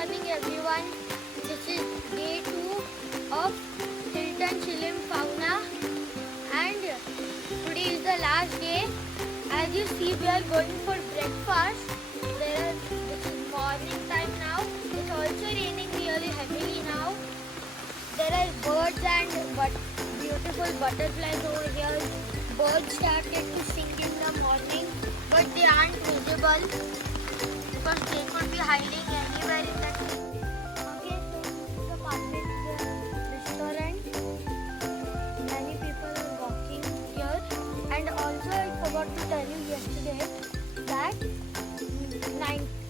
morning everyone. This is day 2 of Hilton Shillim Fauna and today is the last day. As you see, we are going for breakfast. This is morning time now. It's also raining really heavily now. There are birds and beautiful butterflies over here. Birds started to sing in the morning, but they aren't visible because they could be hiding anywhere in that. Okay, so this is the public restaurant. Many people are walking here, and also I forgot to tell you yesterday that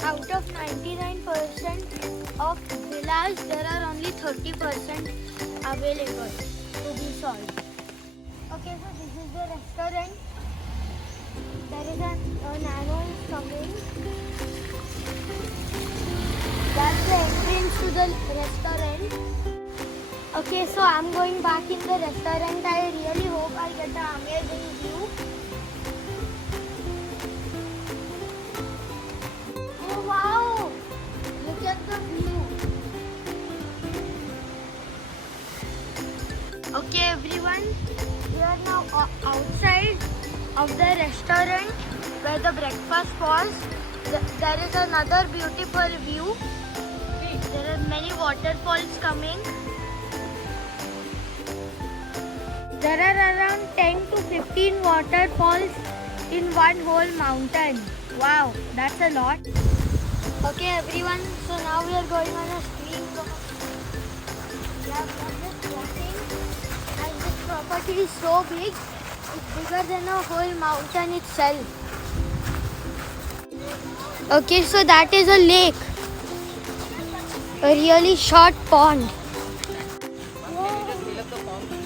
out of 99% of villas, there are only 30% available to be sold. Okay, so this is the restaurant. There is an animal coming. That's the entrance to the restaurant. Okay, so I'm going back in the restaurant. I really hope I get an amazing view. Oh wow! Look at the view. Okay everyone, we are now outside of the restaurant where the breakfast was. There is another beautiful view. There are many waterfalls coming. There are around 10 to 15 waterfalls in one whole mountain. Wow, that's a lot. Okay everyone, so now we are going on a stream. We are just walking, and this property is so big. It's bigger than a whole mountain itself. Okay, so that is a lake. A really short pond. Whoa,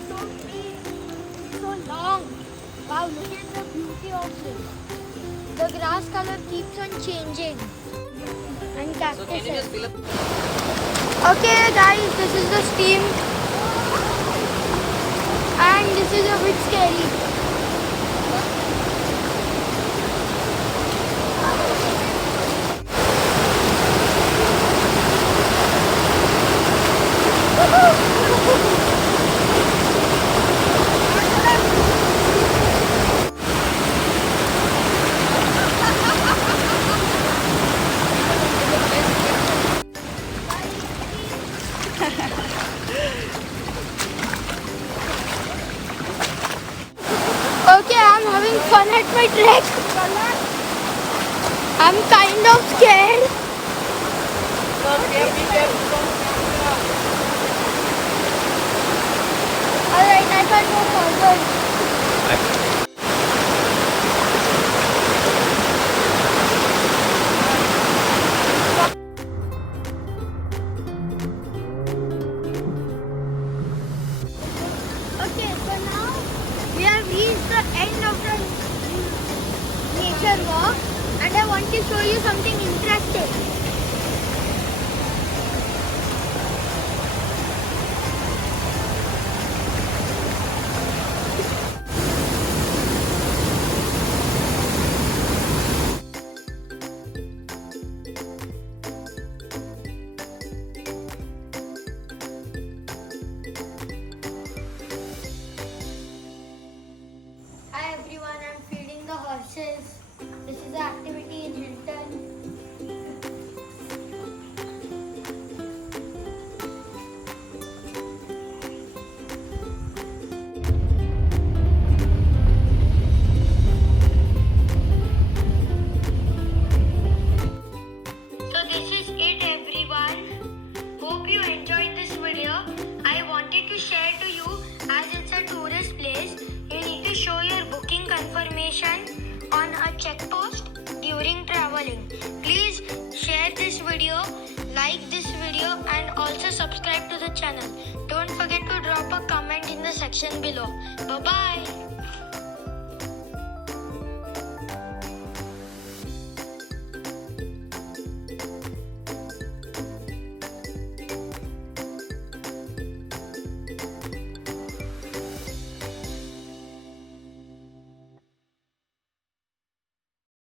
so big, so long. Wow, look at the beauty of this. The grass color keeps on changing. And cactuses. Okay guys, this is the stream. And this is a bit scary. Okay, I'm having fun at my trek. I'm kind of scared. Alright, I can't go further. Okay, so now we have reached the end of the nature walk, and I want to show you something interesting. Hi everyone, I'm feeding the horses. This is the activity in Hilton. So this is it everyone. Hope you enjoyed this video. I wanted to share to you as it's a tourist place. You need to show your booking confirmation on a check post during traveling. Please share this video, like this video, and also subscribe to the channel. Don't forget to drop a comment in the section below. Bye bye.